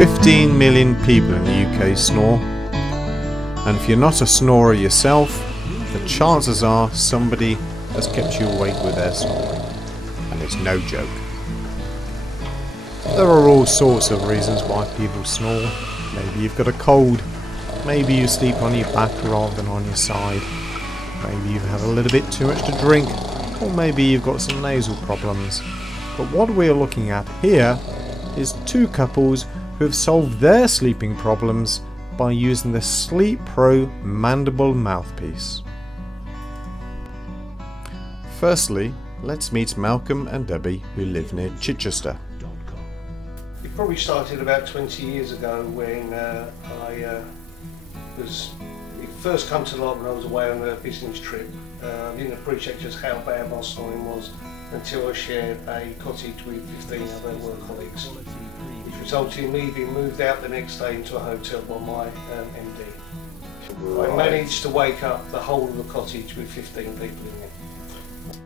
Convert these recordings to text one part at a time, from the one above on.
15 million people in the UK snore, and if you're not a snorer yourself, the chances are somebody has kept you awake with their snoring, and it's no joke. There are all sorts of reasons why people snore. Maybe you've got a cold, maybe you sleep on your back rather than on your side, maybe you've had a little bit too much to drink, or maybe you've got some nasal problems. But what we're looking at here is two couples who have solved their sleeping problems by using the SleepPro mandible mouthpiece. Firstly, let's meet Malcolm and Debbie, who live near Chichester. It probably started about 20 years ago when it first come to light when I was away on a business trip. I didn't appreciate just how bad my snoring was until I shared a cottage with 15 other work colleagues, which resulted in me being moved out the next day into a hotel by my MD. I managed to wake up the whole of the cottage with 15 people in it.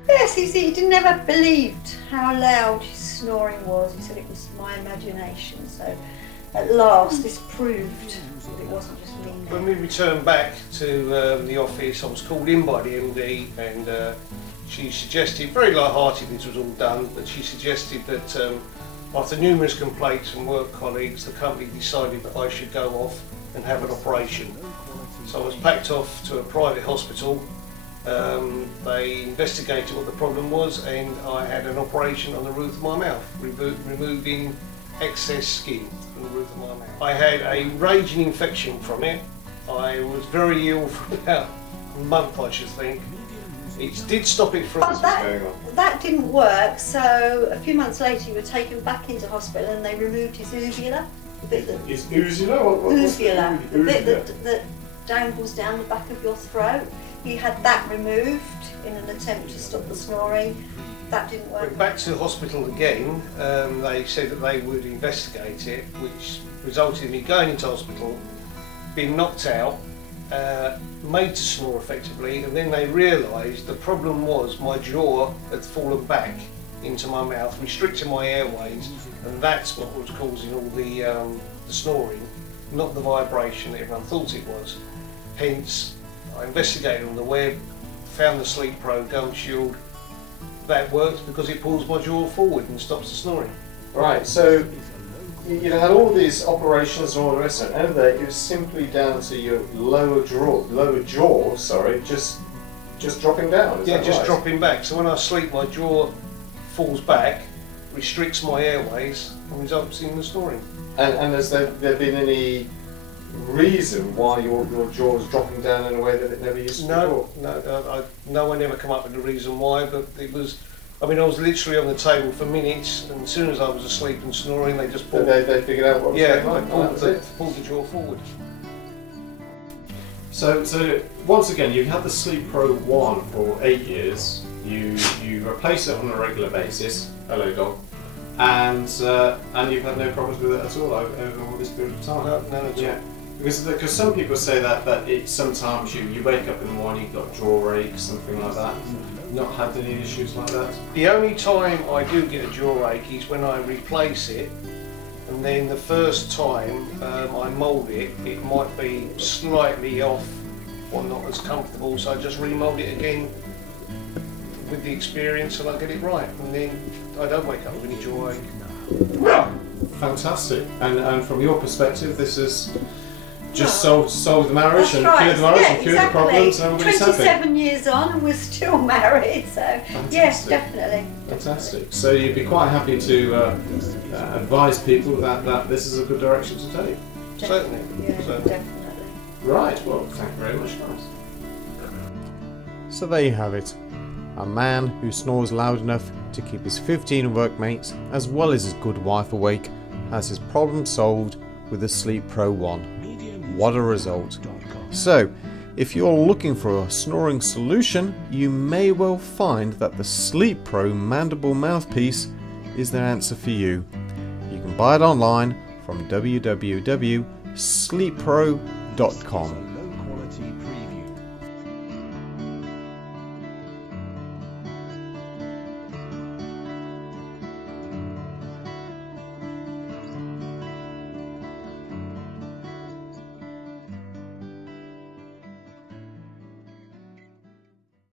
Yes, he never believed how loud his snoring was. He said it was my imagination. So at last this proved that it wasn't just me. When we returned back to the office, I was called in by the MD, and she suggested, very light-hearted this was all done, but she suggested that after numerous complaints from work colleagues, the company decided that I should go off and have an operation. So I was packed off to a private hospital. They investigated what the problem was, and I had an operation on the roof of my mouth, removing excess skin from the roof of my mouth. I had a raging infection from it. I was very ill for about a month, I should think. It did stop it from going on. That didn't work, so a few months later you were taken back into hospital and they removed his uvula. Is uvula? Uvula, the bit that dangles down the back of your throat. He had that removed in an attempt to stop the snoring. That didn't work. Went back to the hospital again. They said that they would investigate it, which resulted in me going into hospital, being knocked out, made to snore effectively, and then they realised the problem was my jaw had fallen back into my mouth, restricting my airways, and that's what was causing all the snoring, not the vibration that everyone thought it was. Hence, I investigated on the web, found the SleepPro Gum Shield. That works because it pulls my jaw forward and stops the snoring. Right, so you had all these operations and all the rest of it, and it was simply down to your lower jaw, just dropping down. Yeah, just dropping back. So when I sleep, my jaw falls back, restricts my airways, and results in the snoring. And has there been any reason why your jaw is dropping down in a way that it never used to before? No one ever come up with a reason why, but it was, I mean, I was literally on the table for minutes, and as soon as I was asleep and snoring, they just pulled. They figured out what was going on. Pulled the jaw forward. So once again, you've had the SleepPro 1 for 8 years. You replace it on a regular basis. Hello, dog. And you've had no problems with it at all over all this period of time. No, none at all. Because some people say that it sometimes you wake up in the morning, you've got jaw ache, something like that. Not had any issues like that? The only time I do get a jaw ache is when I replace it, and then the first time I mould it, it might be slightly off or not as comfortable, so I just remould it again with the experience and I get it right, and then I don't wake up with any jaw ache. Fantastic. And from your perspective, this is just solve the marriage and right. cure the marriage and exactly. cure the problems, and everybody's happy. 27 years on and we're still married, so Fantastic. yes, definitely. Fantastic. So you'd be quite happy to advise people that this is a good direction to take? Certainly. Yeah, Certainly. definitely. Right, well, thank you very much, guys. So there you have it. A man who snores loud enough to keep his 15 workmates as well as his good wife awake has his problem solved with the SleepPro 1. What a result. So, if you're looking for a snoring solution, you may well find that the SleepPro mandible mouthpiece is the answer for you. You can buy it online from www.sleeppro.com.